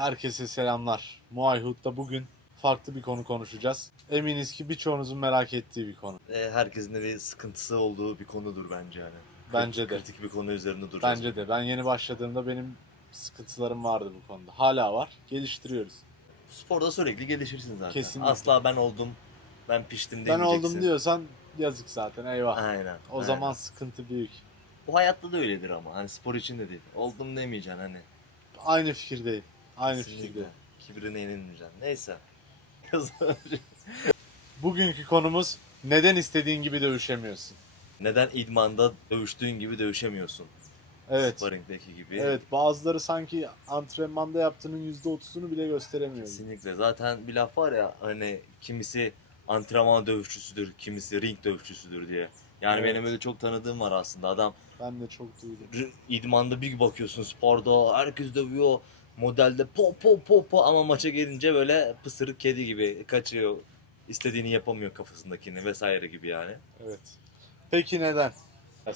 Herkese selamlar. Muay Hood'da bugün farklı bir konu konuşacağız. Eminiz ki birçoğunuzun merak ettiği bir konu. Herkesin de bir sıkıntısı olduğu bir konudur bence yani. Bence de. Kritik bir konu üzerinde duracağız. Bence de. Ben yeni başladığımda benim sıkıntılarım vardı bu konuda. Hala var. Geliştiriyoruz. Sporda sürekli gelişirsin zaten. Kesinlikle. Asla ben oldum, ben piştim Ben demeyeceksin. oldum diyorsan yazık zaten. Eyvah. Aynen. O aynen. zaman sıkıntı büyük. Bu hayatta da öyledir ama. Hani spor için de değil. Oldum demeyeceksin hani. Aynı fikirdeyim. Aynı Kesinlikle. fikirdeyim. Kibrine yenilmeyeceksin. Neyse. Bugünkü konumuz neden istediğin gibi dövüşemiyorsun? Neden idmanda dövüştüğün gibi dövüşemiyorsun? Evet. Sparring'deki gibi. Evet, bazıları sanki antrenmanda yaptığının %30'unu bile gösteremiyor. Kesinlikle. Zaten bir laf var ya hani kimisi antrenman dövüşçüsüdür, kimisi ring dövüşçüsüdür diye. Yani Evet. benim öyle çok tanıdığım var aslında. Adam Ben de çok duydum. idmanda bir bakıyorsun sporda herkes dövüyor. Modelde po ama maça gelince böyle pısırık kedi gibi kaçıyor. İstediğini yapamıyor kafasındakini vesaire gibi yani. Evet. Peki neden?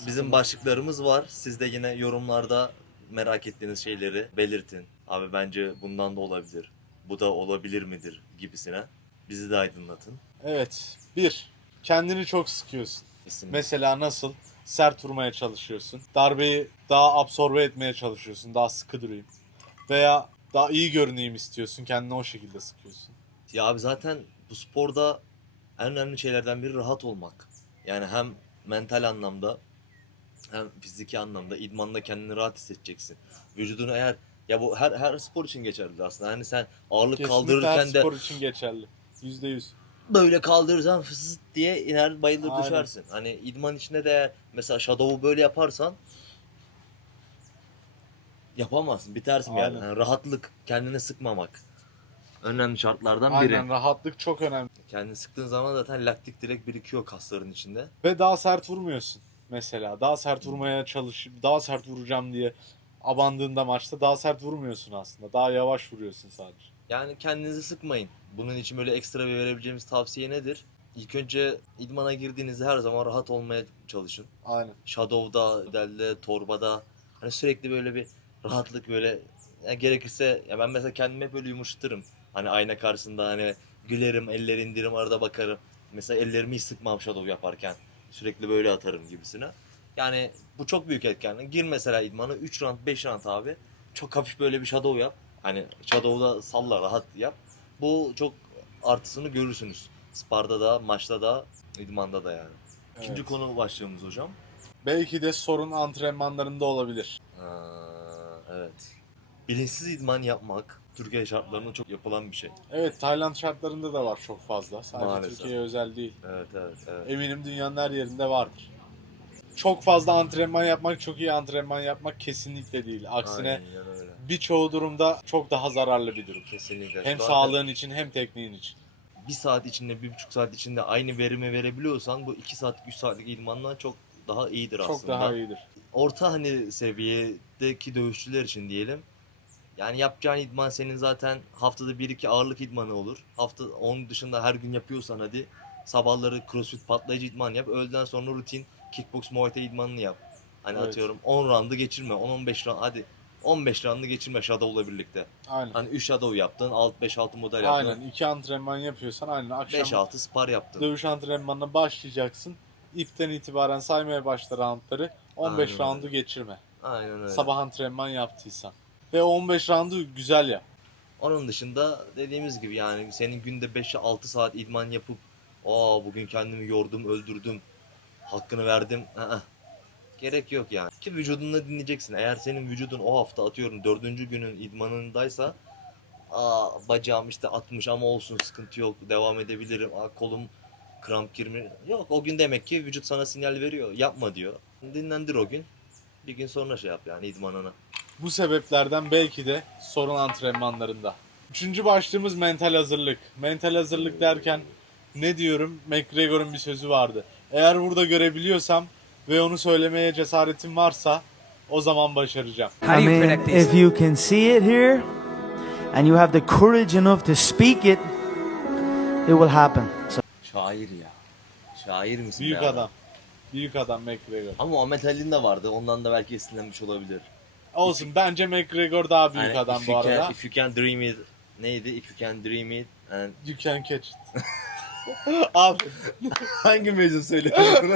Bizim başlıklarımız var. Siz de yine yorumlarda merak ettiğiniz şeyleri belirtin. Abi bence bundan da olabilir. Bu da olabilir midir gibisine. Bizi de aydınlatın. Evet. Bir, kendini çok sıkıyorsun. Kesinlikle. Mesela nasıl? Sert vurmaya çalışıyorsun. Darbeyi daha absorbe etmeye çalışıyorsun. Daha sıkı durayım. Veya daha iyi görüneyim istiyorsun. Kendini o şekilde sıkıyorsun. Ya abi zaten bu sporda en önemli şeylerden biri rahat olmak. Yani hem mental anlamda hem fiziki anlamda idmanda kendini rahat hissedeceksin. Vücudunu eğer ya bu her spor için geçerli aslında. Hani sen ağırlık Kesinlikle her kaldırırken de spor için geçerli. %100. böyle kaldırırsan fısıt diye iner bayılır Aynen. düşersin. Hani idman içinde de eğer mesela shadow'u böyle yaparsan yapamazsın. Bitersin yani. Aynen. Yani rahatlık, kendini sıkmamak. Önemli şartlardan biri. Aynen, rahatlık çok önemli. Kendini sıktığın zaman zaten laktik direkt birikiyor kasların içinde. Ve daha sert vurmuyorsun. Mesela daha sert vurmaya daha sert vuracağım diye abandığında maçta daha sert vurmuyorsun aslında. Daha yavaş vuruyorsun sadece. Yani kendinizi sıkmayın. Bunun için böyle ekstra bir verebileceğimiz tavsiye nedir? İlk önce idmana girdiğinizde her zaman rahat olmaya çalışın. Aynen. Shadow'da, delde, torbada hani sürekli böyle bir rahatlık böyle yani gerekirse ya ben mesela kendimi hep böyle yumuşatırım. Hani ayna karşısında hani gülerim, eller indiririm, arada bakarım. Mesela ellerimi hiç sıkmam shadow yaparken. Sürekli böyle atarım gibisine. Yani bu çok büyük etken. Gir mesela idmana 3 round, 5 round abi. Çok hafif böyle bir shadow yap. Hani shadow'da salla rahat yap. Bu çok artısını görürsünüz. Sparda da, maçta da, idmanda da yani. İkinci Evet. konu başlığımız hocam. Belki de sorun antrenmanlarında olabilir. Evet. Bilinçsiz idman yapmak Türkiye şartlarında çok yapılan bir şey. Evet, Tayland şartlarında da var çok fazla. Sadece Maalesef. Türkiye'ye özel değil. Evet. Eminim dünyanın her yerinde vardır. Çok fazla antrenman yapmak, çok iyi antrenman yapmak kesinlikle değil. Aksine Aynen öyle. birçoğu durumda çok daha zararlı bir durum. Kesinlikle. Hem Zaten sağlığın için hem tekniğin için. bir saat içinde, 1,5 saat içinde aynı verimi verebiliyorsan bu 2 saatlik, 3 saatlik idmandan çok daha iyidir aslında. Çok daha iyidir. Orta hani seviyedeki dövüşçüler için diyelim. Yani yapacağın idman senin zaten haftada 1-2 ağırlık idmanı olur. Onun dışında her gün yapıyorsan hadi sabahları crossfit patlayıcı idman yap. Öğleden sonra rutin kickbox muay thai idmanını yap. Hani Evet. atıyorum 10 roundu geçirme. 10-15 round hadi 15 roundu geçirme shadow'la birlikte. Aynen. Hani 3 shadow yaptın, 5-6 model yaptın. Aynen. 2 antrenman yapıyorsan aynen. Akşam 5-6 spar yaptın. dövüş antrenmanına başlayacaksın. İpten itibaren saymaya başla roundları. 15 Aynen roundu öyle. geçirme. Aynen öyle. Sabah antrenman yaptıysan. Ve 15 roundu güzel yap. Onun dışında dediğimiz gibi yani senin günde 5-6 saat idman yapıp bugün kendimi yordum, öldürdüm, hakkını verdim. Gerek yok yani. Ki vücudunu dinleyeceksin. Eğer senin vücudun o hafta atıyorum 4. günün idmanındaysa bacağım işte atmış ama olsun sıkıntı yok devam edebilirim. Kolum kramp girmiyor. Yok o gün demek ki vücut sana sinyal veriyor. Yapma diyor. Dinlendir o gün. Bir gün sonra şey yap yani idmanına. Bu sebeplerden belki de sorun antrenmanlarında. Üçüncü başlığımız mental hazırlık. Mental hazırlık derken ne diyorum? McGregor'un bir sözü vardı. Eğer burada görebiliyorsam ve onu söylemeye cesaretim varsa o zaman başaracağım. I mean, if you can see it here and you have the courage enough to speak it, it will happen. So, Şair ya. Şair misin Büyük be adam. Büyük adam McGregor. Ama Muhammed Ali'nin de vardı. Ondan da belki esinlenmiş olabilir. Olsun, bence McGregor daha büyük Hani adam if bu you can- arada. If you can dream it neydi? If you can dream it and You can catch it. Abi hangi mevzu söylüyor bunu?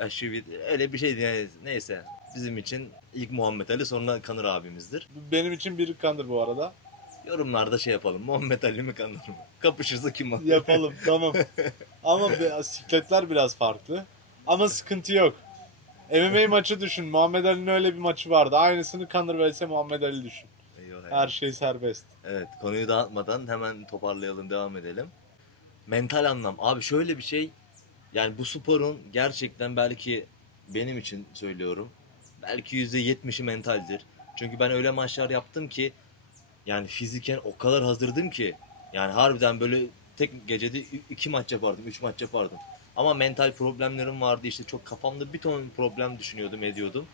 Aşivet öyle bir şeydi yani. Neyse. Bizim için ilk Muhammed Ali sonra Kanır abimizdir. benim için bir kandır bu arada. Yorumlarda şey yapalım. Muhammed Ali mi Kanır mı? Kapışırsa kim alır? Yapalım tamam. Ama sikletler biraz farklı. Ama sıkıntı yok. MMA maçı düşün. Muhammed Ali'nin öyle bir maçı vardı. Aynısını Conor vs Muhammed Ali düşün. Eyvah, eyvah. Her şey serbest. Evet, konuyu dağıtmadan hemen toparlayalım, devam edelim. Mental anlam. Abi şöyle bir şey. Yani bu sporun gerçekten belki benim için söylüyorum. Belki %70'i mentaldir. Çünkü ben öyle maçlar yaptım ki yani fiziken o kadar hazırdım ki yani harbiden böyle tek gecede 2 maç yapardım, 3 maç yapardım. Ama mental problemlerim vardı, işte çok kafamda bir ton problem düşünüyordum, ediyordum.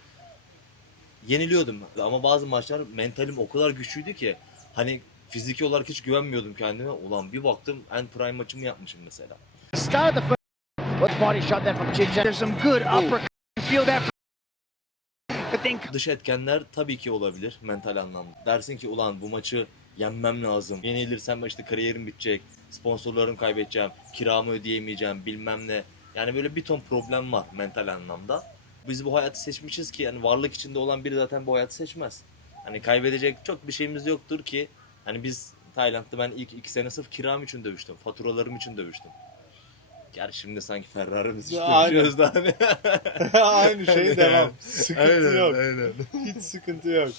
Yeniliyordum ama bazı maçlar mentalim o kadar güçlüydü ki hani fiziki olarak hiç güvenmiyordum kendime. Ulan bir baktım en prime maçımı yapmışım mesela. Started the first with body shot there from Jigsaw. There's some good uppercut field after. But then Dış etkenler tabii ki olabilir mental anlamda. Dersin ki ulan bu maçı yenmem lazım. Yenilirsem işte kariyerim bitecek, sponsorlarımı kaybedeceğim, kiramı ödeyemeyeceğim, bilmem ne. Yani böyle bir ton problem var mental anlamda. Biz bu hayatı seçmişiz ki yani varlık içinde olan biri zaten bu hayatı seçmez. Hani kaybedecek çok bir şeyimiz yoktur ki. Hani biz Tayland'da ben ilk 2 sene sırf kiram için dövüştüm, faturalarım için dövüştüm. Gerçi şimdi sanki Ferrari'miz için Aynen. dövüşüyoruz da hani. Aynı şey devam. Sıkıntı yok. aynen. Hiç sıkıntı yok.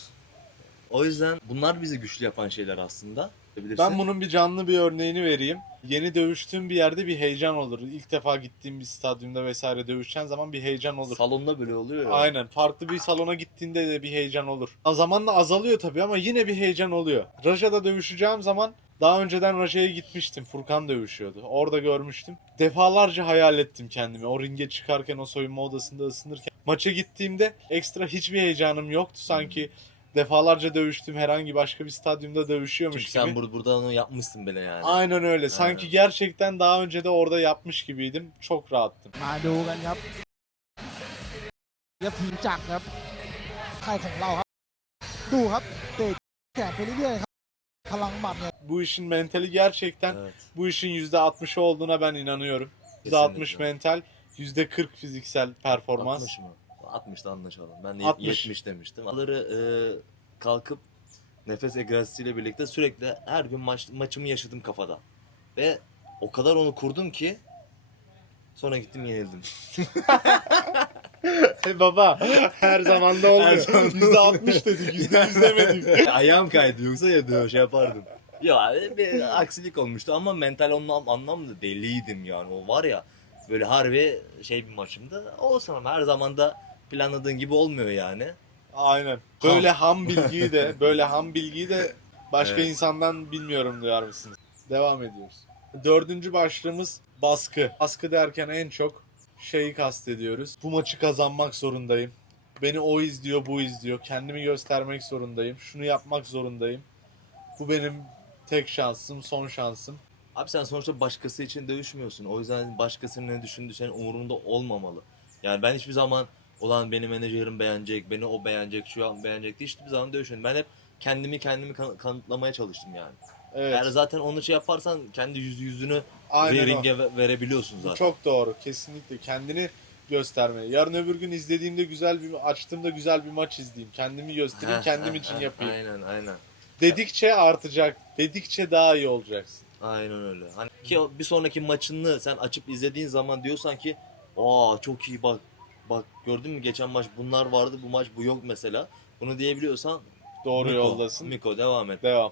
O yüzden bunlar bizi güçlü yapan şeyler aslında. Ben bunun bir canlı bir örneğini vereyim. Yeni dövüştüğüm bir yerde bir heyecan olur. İlk defa gittiğim bir stadyumda vesaire dövüşeceğin zaman bir heyecan olur. Salonda böyle oluyor ya. Aynen. Farklı bir salona gittiğinde de bir heyecan olur. Zamanla azalıyor tabii ama yine bir heyecan oluyor. Raja'da dövüşeceğim zaman daha önceden Raja'ya gitmiştim. Furkan dövüşüyordu. Orada görmüştüm. Defalarca hayal ettim kendimi. O ringe çıkarken, o soyunma odasında ısınırken. Maça gittiğimde ekstra hiçbir heyecanım yoktu. Sanki defalarca dövüştüğüm herhangi başka bir stadyumda dövüşüyormuş Çünkü gibi. sen burada onu yapmışsın bile yani. Aynen öyle. Sanki gerçekten daha önce de orada yapmış gibiydim. Çok rahattım. มาดูกันครับแล้วทีมจักรครับค่ายของเราครับดูครับเตะแขนไปเรื่อยๆครับพลังหมัดเนี่ย Bu işin mentali gerçekten Evet. bu işin %60'ı olduğuna ben inanıyorum. %60 Kesinlikle. mental, %40 fiziksel performans. 60 mı? 60'da anlaşalım. Ben de 60. 70 demiştim. Alları kalkıp nefes egzersiziyle birlikte sürekli her gün maçımı yaşadım kafada. Ve o kadar onu kurdum ki sonra gittim yenildim. Baba her zamanda Her olmuyor. zaman %60 dedik, %100 demedik. Ayağım kaydı yoksa ya şey yapardım. Ya bir aksilik olmuştu ama mental anlamda deliydim yani. O var ya böyle harbi şey bir maçımdı. Olsun ama her zaman da planladığın gibi olmuyor yani. Aynen. Böyle ham bilgiyi de başka Evet. insandan bilmiyorum duyar mısınız? Devam ediyoruz. Dördüncü başlığımız baskı. Baskı derken en çok şeyi kastediyoruz. Bu maçı kazanmak zorundayım. Beni o izliyor, bu izliyor. Kendimi göstermek zorundayım. Şunu yapmak zorundayım. Bu benim tek şansım, son şansım. Abi sen sonuçta başkası için dövüşmüyorsun. O yüzden başkasının ne düşündüğü senin umurunda olmamalı. Yani ben hiçbir zaman olan beni menajerim beğenecek, beni o beğenecek, şu an beğenecek diye hiçbir zaman dövüşmedim. Ben hep kendimi kanıtlamaya çalıştım yani. Evet. Yani zaten onu şey yaparsan kendi yüzünü Aynen o. ringe verebiliyorsun Bu zaten. çok doğru. Kesinlikle kendini göstermeye. Yarın öbür gün izlediğimde açtığımda güzel bir maç izleyeyim. Kendimi göstereyim, kendim için yapayım. Aynen. Dedikçe artacak. Dedikçe daha iyi olacaksın. Aynen öyle. Hani ki bir sonraki maçını sen açıp izlediğin zaman diyorsan ki aa çok iyi bak gördün mü geçen maç bunlar vardı bu maç bu yok mesela. Bunu diyebiliyorsan Doğru Miko, yoldasın. Miko devam et. Devam.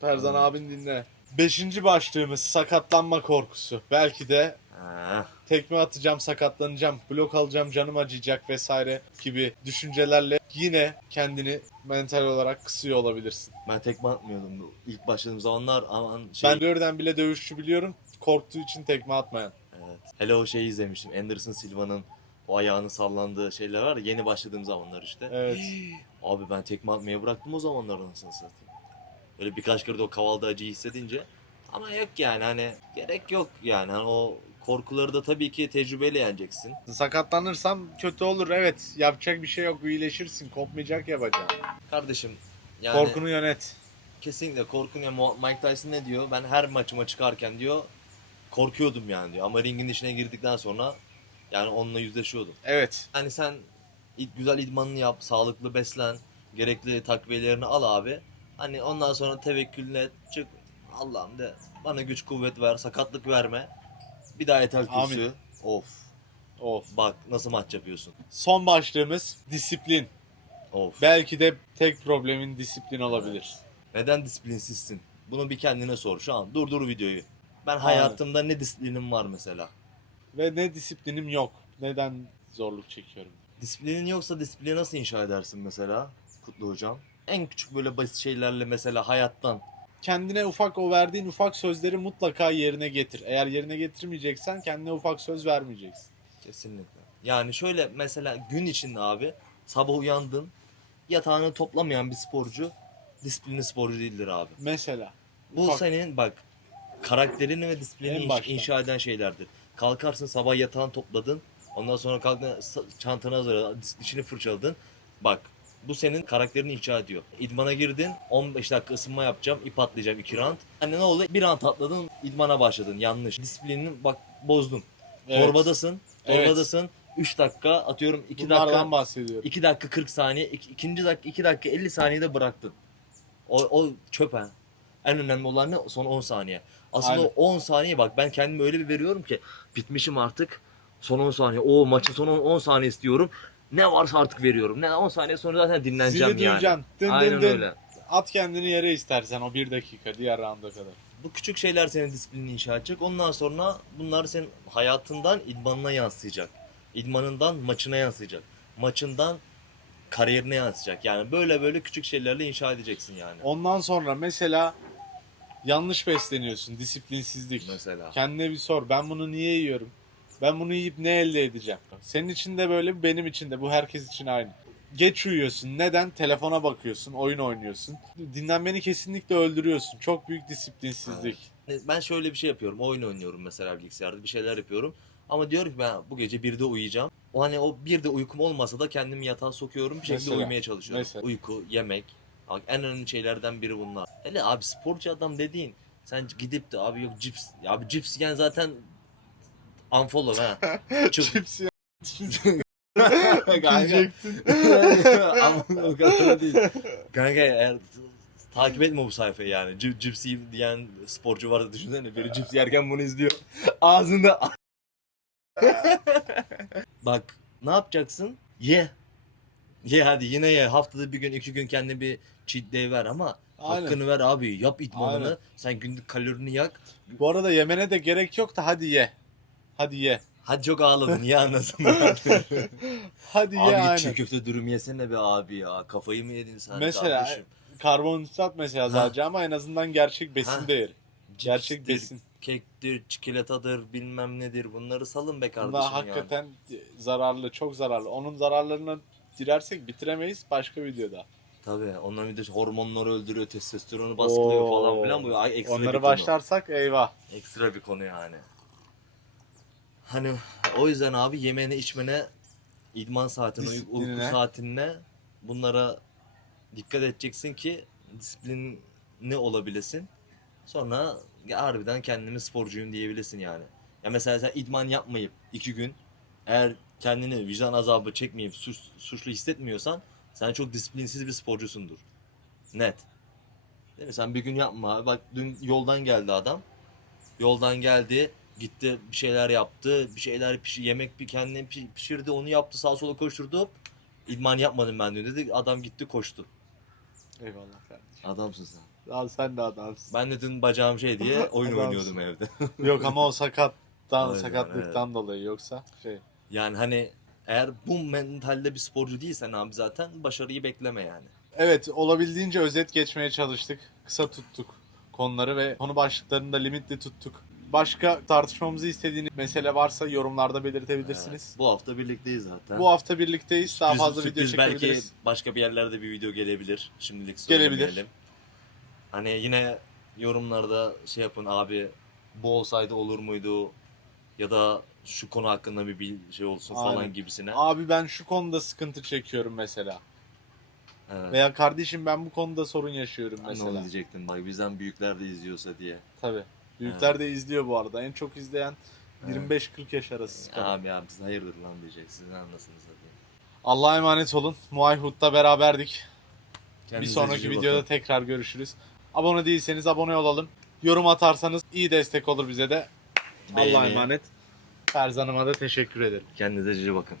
Tarzan abin dinle. Beşinci başlığımız sakatlanma korkusu. Belki de Ha, tekme atacağım, sakatlanacağım, blok alacağım, canım acıyacak vesaire gibi düşüncelerle yine kendini mental olarak kısıyor olabilirsin. ben tekme atmıyordum bu ilk başladığım zamanlar aman Ben Lörden bile dövüşçü biliyorum. Korktuğu için tekme atmayan. evet. Hele o şeyi izlemiştim. Anderson Silva'nın o ayağını sallandığı şeyler var ya yeni başladığım zamanlar işte. Evet. Abi ben tekme atmayı bıraktım o zamanlar anasını satayım. Böyle birkaç kere de o kavalda acıyı hissedince ama yok yani hani gerek yok yani hani o Korkuları da tabii ki tecrübeyle yeneceksin. Sakatlanırsam kötü olur, evet. Yapacak bir şey yok, iyileşirsin. Kopmayacak ya bacağın. Kardeşim yani Korkunu yönet. kesinlikle korkun ya. Mike Tyson ne diyor? Ben her maçıma çıkarken diyor korkuyordum yani diyor. Ama ringin içine girdikten sonra yani onunla yüzleşiyordum. Evet. Yani sen güzel idmanını yap, sağlıklı beslen, gerekli takviyelerini al abi. Hani ondan sonra tevekkülüne et, çık. Allah'ım de bana güç kuvvet ver, sakatlık verme. Bir daha yeter Amin. kürsü. Of. Of. Bak nasıl maç yapıyorsun. Son başlığımız disiplin. Of. Belki de tek problemin disiplin olabilir. Neden disiplinsizsin? Bunu bir kendine sor şu an. Durdur videoyu. Ben hayatımda ne disiplinim var mesela? Ve ne disiplinim yok. Neden zorluk çekiyorum? Disiplinin yoksa disiplini nasıl inşa edersin mesela Kutlu Hocam? En küçük böyle basit şeylerle mesela hayattan. Kendine o verdiğin ufak sözleri mutlaka yerine getir. Eğer yerine getirmeyeceksen kendine ufak söz vermeyeceksin. Kesinlikle. Yani şöyle mesela gün içinde abi sabah uyandın yatağını toplamayan bir sporcu disiplinli sporcu değildir abi. Mesela. Bu ufak- senin bak karakterini ve disiplini En başta. inşa eden şeylerdir. Kalkarsın sabah yatağını topladın. Ondan sonra kalktın çantanı hazırladın, dişini fırçaladın. Bak bu senin karakterini inşa ediyor. İdmana girdin 15 dakika ısınma yapacağım ip atlayacağım 2 round. Hani ne oldu? Bir round atladın idmana başladın yanlış. Disiplinini bak bozdun. Evet. Torbadasın. Evet. Torbadasın. 3 dakika atıyorum 2 Bunlardan dakika bahsediyorum. 2 dakika 40 saniye ikinci dakika 2 dakika 50 saniyede bıraktın. O çöp ha. En önemli olan ne? Son 10 saniye. Aslında Aynen. o 10 saniye bak ben kendime öyle bir veriyorum ki bitmişim artık. Son 10 saniye. O maçın son 10 saniye istiyorum. Ne varsa artık veriyorum. Ne 10 saniye sonra zaten dinleneceğim Zili yani. duyacaksın. Dın Aynen dın dın. öyle. At kendini yere istersen o 1 dakika diğer rounda kadar. Bu küçük şeyler senin disiplinini inşa edecek. Ondan sonra bunlar senin hayatından idmanına yansıyacak. İdmanından maçına yansıyacak. Maçından kariyerine yansıyacak. Yani böyle böyle küçük şeylerle inşa edeceksin yani. Ondan sonra mesela yanlış besleniyorsun, disiplinsizlik. Mesela. Kendine bir sor. Ben bunu niye yiyorum? Ben bunu yiyip ne elde edeceğim? Senin için de böyle, benim için de. Bu herkes için aynı. Geç uyuyorsun. Neden? Telefona bakıyorsun, oyun oynuyorsun. Dinlenmeni kesinlikle öldürüyorsun. Çok büyük disiplinsizlik. Ben şöyle bir şey yapıyorum. Oyun oynuyorum mesela bilgisayarda. Bir şeyler yapıyorum. Ama diyorum ki ben bu gece 1'de uyuyacağım. O hani o 1'de uykum olmasa da kendimi yatağa sokuyorum. Bir şekilde Mesela, uyumaya çalışıyorum. mesela. Uyku, yemek. Bak, en önemli şeylerden biri bunlar. Hele abi sporcu adam dediğin. Sen gidip de abi yok cips. Ya abi cips yiyen zaten unfollow ha. Çık. Cips ya. Kanka. Diyecektin. Ama o kadar değil. Kanka eğer takip etme bu sayfayı yani. Cips diyen sporcu vardı düşünsene. Biri cips yerken bunu izliyor. Ağzında. Bak ne yapacaksın? Ye. Ye hadi yine ye. Haftada bir gün 2 gün kendine bir cheat day ver ama Aynen. hakkını ver abi. Yap idmanını. Aynen. Sen günlük kalorini yak. Bu arada yemene de gerek yok da hadi ye. Hadi ye. Hadi çok ağladın niye anlasın? Hadi ye Abi aynen. çiğ köfte dürüm yesene be abi ya. Kafayı mı yedin sen Mesela kardeşim? karbonhidrat mesela Ha. sadece ama en azından gerçek besin Ha. değeri. Gerçek Cipstir, besin. Kektir, çikolatadır, bilmem nedir. Bunları salın be kardeşim Bunlar yani. hakikaten zararlı, çok zararlı. Onun zararlarına girersek bitiremeyiz başka videoda. Tabii onların bir de hormonları öldürüyor, testosteronu baskılıyor Oo. falan filan. Bu ekstra bir Onları konu. başlarsak eyvah. Ekstra bir konu yani. Hani o yüzden abi yemene içmene, idman saatine, uyku Disiplinine. saatine bunlara dikkat edeceksin ki disiplinli olabilesin. Sonra ya harbiden kendimi sporcuyum diyebilirsin yani. Ya mesela sen idman yapmayıp 2 gün eğer kendini vicdan azabı çekmeyip suçlu hissetmiyorsan sen çok disiplinsiz bir sporcusundur. Net. Değil mi? Sen bir gün yapma. Bak dün yoldan geldi adam. Yoldan geldi. Gitti bir şeyler yaptı. Bir şeyler yemek bir kendine pişirdi. Onu yaptı. Sağa sola koşturdu. İdman yapmadım ben dün dedi. Adam gitti koştu. Eyvallah kardeşim. Adamsın sen. Al sen de adamsın. Ben de dün bacağım şey diye oyun Adamsın. oynuyordum evde. Yok ama o Aynen, sakatlıktan dolayı yoksa şey. Yani hani eğer bu mentalde bir sporcu değilsen abi zaten başarıyı bekleme yani. Evet, olabildiğince özet geçmeye çalıştık. Kısa tuttuk konuları ve konu başlıklarını da limitli tuttuk. Başka tartışmamızı istediğiniz mesele varsa yorumlarda belirtebilirsiniz. Evet, bu hafta birlikteyiz zaten. Bu hafta birlikteyiz. Daha fazla video Sürpriz belki çekebiliriz. başka bir yerlerde bir video gelebilir. Şimdilik Gelebilir. söylemeyelim. Hani yine yorumlarda şey yapın abi bu olsaydı olur muydu? ya da şu konu hakkında bir şey olsun falan Aynen. gibisine. Abi ben şu konuda sıkıntı çekiyorum mesela. Evet. Veya kardeşim ben bu konuda sorun yaşıyorum Ben de mesela. onu diyecektim bak, bizden büyükler de izliyorsa diye. Tabii. Büyükler de izliyor bu arada. En çok izleyen 25-40 yaş arası skala. Abi ya siz hayırdır lan diyeceksiniz, ne anlasınız hadi. Allah'a emanet olun. Muayhut'ta beraberdik. Kendinize Bir sonraki cici videoda bakın. tekrar görüşürüz. Abone değilseniz abone olalım. Yorum atarsanız iyi destek olur bize de. Allah'a Beğeni. emanet. Ferzan'ıma da teşekkür ederim. Kendinize cici bakın.